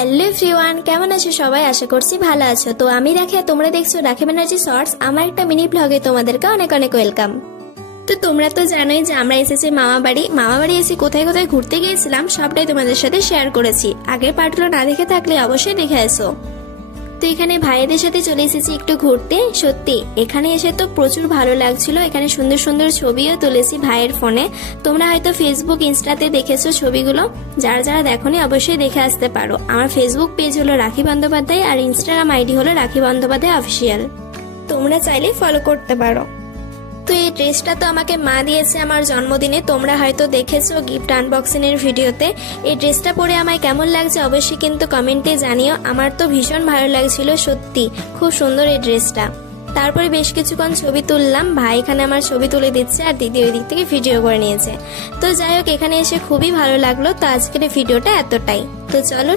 Hello everyone, কেমন আছো সবাই? আশা করছি ভালো আছো। তো আমি রাখি আর তোমরা দেখছো রাখি ব্যানার্জি শর্টস। আমার একটা মিনি ব্লগে তোমাদেরকে অনেক অনেক ওয়েলকাম। তো তোমরা তো জানোই যে আমরা এসেছি মামা বাড়ি এসে কোথায় কোথায় ঘুরতে গিয়েছিলাম সবটাই তোমাদের সাথে শেয়ার করেছি। আগের পার্টগুলো না দেখে থাকলে অবশ্যই দেখে এসো। তো এখানে ভাইদের সাথে চলে এসেছি একটু ঘুরতে। সত্যি এখানে এসে তো প্রচুর ভালো লাগছিল। এখানে সুন্দর সুন্দর ছবিও তুলেছি ভাইয়ের ফোনে। তোমরা হয়তো ফেসবুক ইনস্টাতে দেখেছো ছবিগুলো, যারা যারা দেখোনি অবশ্যই দেখে আসতে পারো। আমার ফেসবুক পেজ হলো রাখি বন্দ্যোপাধ্যায় আর ইনস্টাগ্রাম আইডি হলো রাখি বন্দ্যোপাধ্যায় অফিসিয়াল। তোমরা চাইলে ফলো করতে পারো। তো এই ড্রেসটা তো আমাকে মা দিয়েছে আমার জন্মদিনে, তোমরা হয়তো দেখেছো গিফট আনবক্সিং এর ভিডিওতে। এই ড্রেসটা পরে আমায় কেমন লাগছে অবশ্যই কিন্তু কমেন্টে জানিও। আমার তো ভীষণ ভালো লাগছিল, সত্যি খুব সুন্দর এই ড্রেসটা। তারপরে বেশ কিছুক্ষণ ছবি তুললাম, ভাই এখানে আমার ছবি তুলে দিচ্ছে আর দিদি ওই দিক থেকে ভিডিও করে নিয়েছে। তো যাই হোক, এখানে এসে খুবই ভালো লাগলো। তো আজকের ভিডিওটা এতটাই। তো চলো।